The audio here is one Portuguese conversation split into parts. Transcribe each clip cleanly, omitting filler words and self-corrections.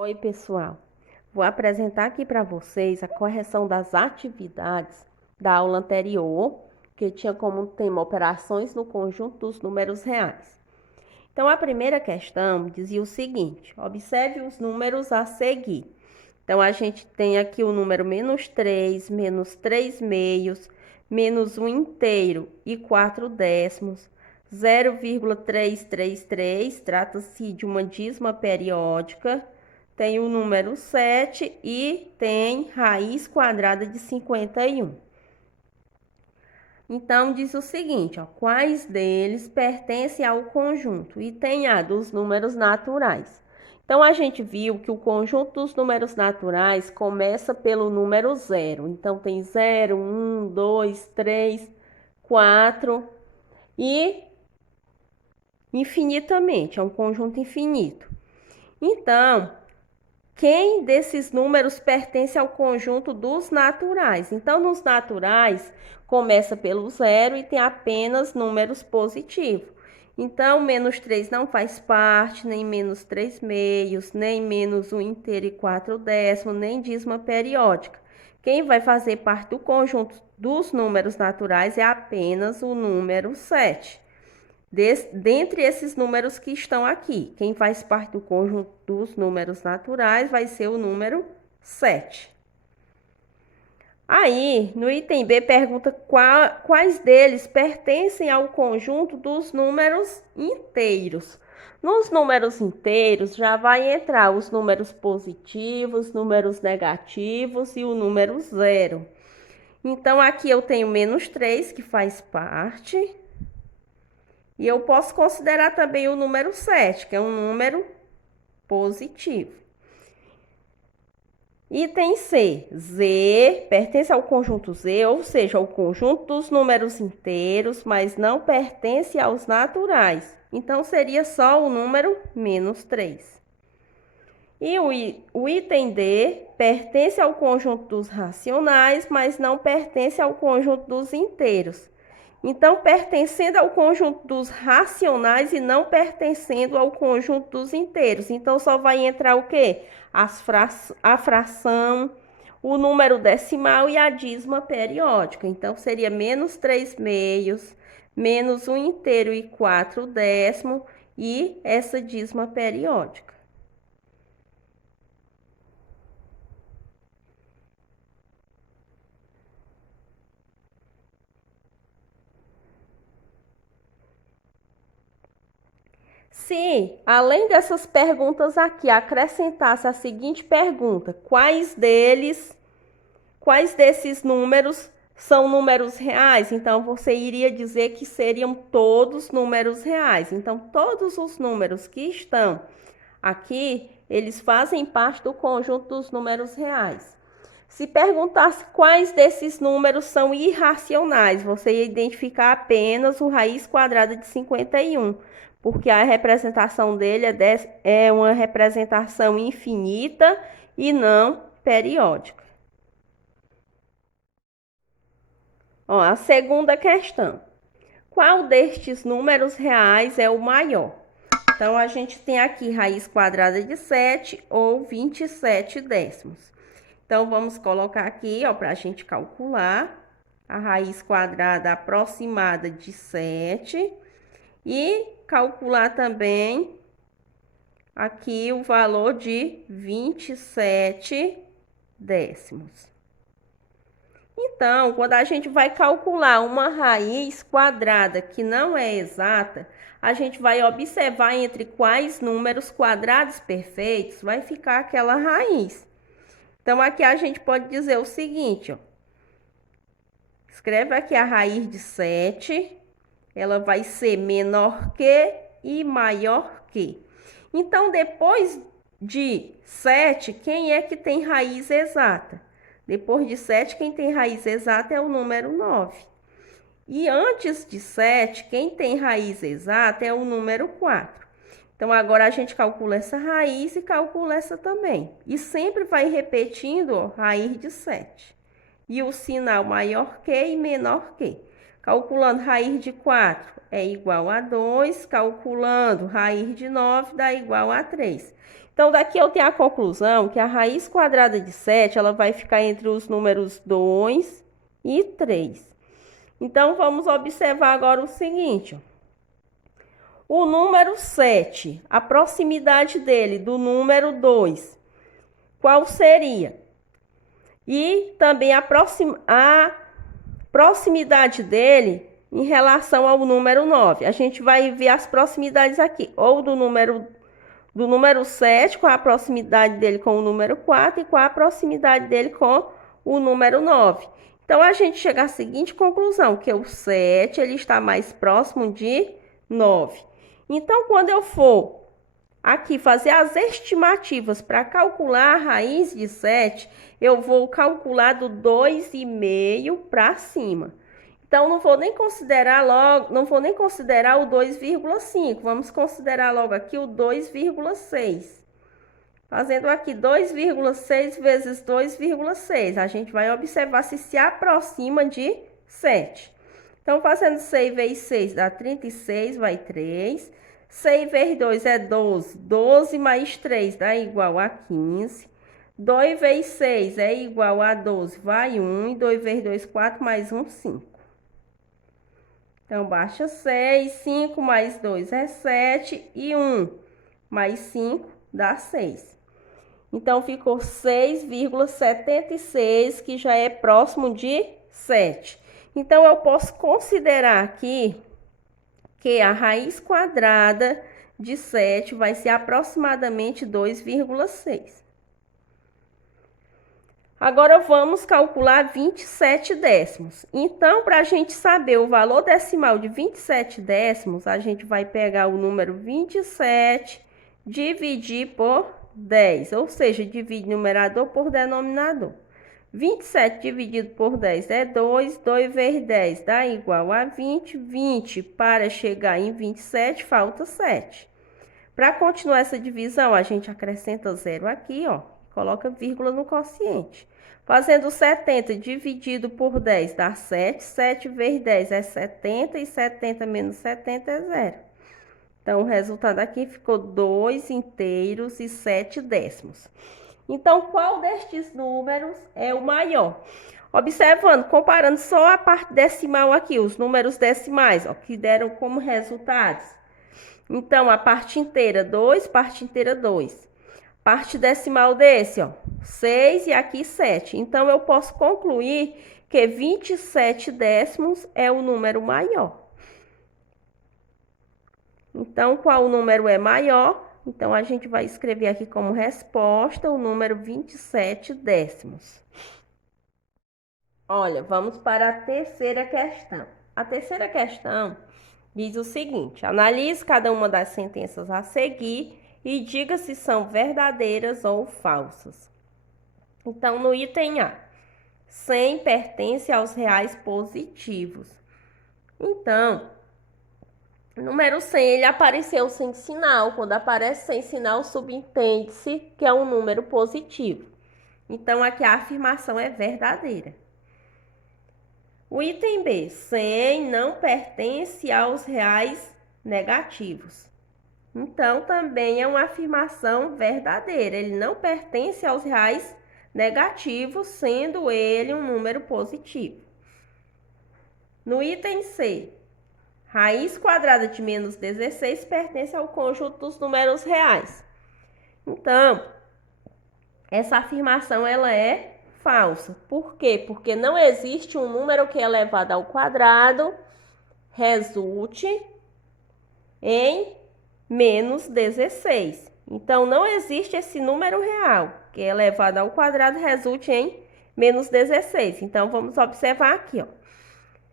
Oi, pessoal. Vou apresentar aqui para vocês a correção das atividades da aula anterior, que tinha como tema operações no conjunto dos números reais. Então, a primeira questão dizia o seguinte: observe os números a seguir. Então, a gente tem aqui o número -3, -3 meios, -1 inteiro e 4 décimos, 0,333, trata-se de uma dízima periódica, tem o número 7 e tem raiz quadrada de 51. Então, diz o seguinte, ó, quais deles pertencem ao conjunto? E tem a dos números naturais. Então, a gente viu que o conjunto dos números naturais começa pelo número 0. Então, tem 0, 1, 2, 3, 4 e infinitamente, é um conjunto infinito. Então, quem desses números pertence ao conjunto dos naturais? Então, nos naturais, começa pelo 0 e tem apenas números positivos. Então, -3 não faz parte, nem -3 meios, nem -1 inteiro e 4 décimos, nem dízima periódica. Quem vai fazer parte do conjunto dos números naturais é apenas o número 7. Dentre esses números que estão aqui, quem faz parte do conjunto dos números naturais vai ser o número 7. Aí, no item B, pergunta quais deles pertencem ao conjunto dos números inteiros. Nos números inteiros já vai entrar os números positivos, números negativos e o número 0. Então, aqui eu tenho -3, que faz parte. E eu posso considerar também o número 7, que é um número positivo. Item C, Z pertence ao conjunto Z, ou seja, ao conjunto dos números inteiros, mas não pertence aos naturais. Então, seria só o número -3. E o item D pertence ao conjunto dos racionais, mas não pertence ao conjunto dos inteiros. Então, pertencendo ao conjunto dos racionais e não pertencendo ao conjunto dos inteiros. Então, só vai entrar o quê? A fração, o número decimal e a dízima periódica. Então, seria -3 meios, -1 inteiro e 4 décimos e essa dízima periódica. Se, além dessas perguntas aqui, acrescentasse a seguinte pergunta: quais desses números são números reais? Então, você iria dizer que seriam todos números reais. Então, todos os números que estão aqui, eles fazem parte do conjunto dos números reais. Se perguntasse quais desses números são irracionais, você ia identificar apenas o raiz quadrada de 51, porque a representação dele é uma representação infinita e não periódica. Ó, a segunda questão. Qual destes números reais é o maior? Então, a gente tem aqui raiz quadrada de 7 ou 27 décimos. Então, vamos colocar aqui, ó, para a gente calcular a raiz quadrada aproximada de 7 e calcular também aqui o valor de 27 décimos. Então, quando a gente vai calcular uma raiz quadrada que não é exata, a gente vai observar entre quais números quadrados perfeitos vai ficar aquela raiz. Então, aqui a gente pode dizer o seguinte, ó. Escreve aqui a raiz de 7. Ela vai ser menor que e maior que. Então, depois de 7, quem é que tem raiz exata? Depois de 7, quem tem raiz exata é o número 9. E antes de 7, quem tem raiz exata é o número 4. Então, agora a gente calcula essa raiz e calcula essa também. E sempre vai repetindo, ó, raiz de 7. E o sinal maior que e menor que. Calculando raiz de 4 é igual a 2. Calculando raiz de 9 dá igual a 3. Então, daqui eu tenho a conclusão que a raiz quadrada de 7, ela vai ficar entre os números 2 e 3. Então, vamos observar agora o seguinte, ó. O número 7, a proximidade dele do número 2, qual seria? E também a proximidade dele em relação ao número 9. A gente vai ver as proximidades aqui, ou do número 7, qual a proximidade dele com o número 4 e qual a proximidade dele com o número 9. Então, a gente chega à seguinte conclusão, que o 7 ele está mais próximo de 9. Então, quando eu for aqui fazer as estimativas para calcular a raiz de 7, eu vou calcular do 2,5 para cima. Então, não vou nem considerar o 2,5. Vamos considerar logo aqui o 2,6. Fazendo aqui 2,6 vezes 2,6. A gente vai observar se aproxima de 7. Então, fazendo 6 vezes 6 dá 36, vai 3. 6 vezes 2 é 12. 12 mais 3 dá igual a 15. 2 vezes 6 é igual a 12, vai 1. E 2 vezes 2, 4, mais 1, 5. Então, baixa 6. 5 mais 2 é 7. E 1 mais 5 dá 6. Então, ficou 6,76, que já é próximo de 7. Então, eu posso considerar aqui que a raiz quadrada de 7 vai ser aproximadamente 2,6. Agora, vamos calcular 27 décimos. Então, para a gente saber o valor decimal de 27 décimos, a gente vai pegar o número 27, dividir por 10, ou seja, divide numerador por denominador. 27 dividido por 10 é 2, 2 vezes 10 dá igual a 20, 20 para chegar em 27 falta 7. Para continuar essa divisão, a gente acrescenta 0 aqui, ó, coloca vírgula no quociente. Fazendo 70 dividido por 10 dá 7, 7 vezes 10 é 70 e 70 menos 70 é 0. Então, o resultado aqui ficou 2 inteiros e 7 décimos. Então, qual destes números é o maior? Observando, comparando só a parte decimal aqui, os números decimais, ó, que deram como resultados. Então, a parte inteira 2, parte inteira 2. Parte decimal desse, ó, 6 e aqui 7. Então, eu posso concluir que 27 décimos é o número maior. Então, qual número é maior? Então, a gente vai escrever aqui como resposta o número 27 décimos. Olha, vamos para a terceira questão. A terceira questão diz o seguinte: analise cada uma das sentenças a seguir e diga se são verdadeiras ou falsas. Então, no item A, 100 pertence aos reais positivos. Então, número 100, ele apareceu sem sinal. Quando aparece sem sinal, subentende-se que é um número positivo. Então, aqui a afirmação é verdadeira. O item B, 100 não pertence aos reais negativos. Então, também é uma afirmação verdadeira. Ele não pertence aos reais negativos, sendo ele um número positivo. No item C, raiz quadrada de menos 16 pertence ao conjunto dos números reais. Então, essa afirmação ela é falsa. Por quê? Porque não existe um número que elevado ao quadrado resulte em menos 16. Então, não existe esse número real que elevado ao quadrado resulte em menos 16. Então, vamos observar aqui, ó.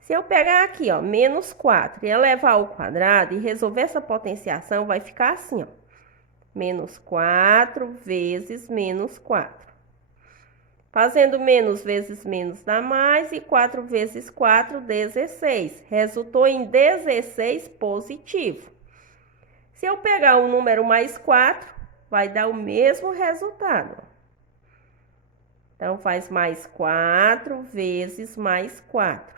Se eu pegar aqui, ó, menos 4 e elevar ao quadrado e resolver essa potenciação, vai ficar assim, ó. Menos 4 vezes menos 4. Fazendo menos vezes menos dá mais e 4 vezes 4, 16. Resultou em 16 positivo. Se eu pegar o número mais 4, vai dar o mesmo resultado. Então, faz mais 4 vezes mais 4.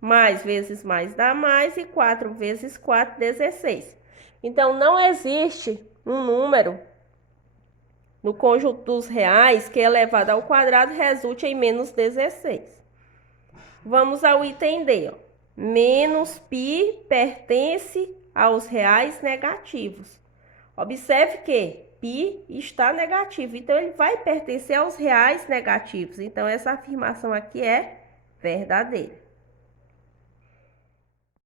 Mais vezes mais dá mais e 4 vezes 4, 16. Então, não existe um número no conjunto dos reais que elevado ao quadrado resulte em menos 16. Vamos ao item D. Menos π pertence aos reais negativos. Observe que π está negativo, então ele vai pertencer aos reais negativos. Então essa afirmação aqui é verdadeira.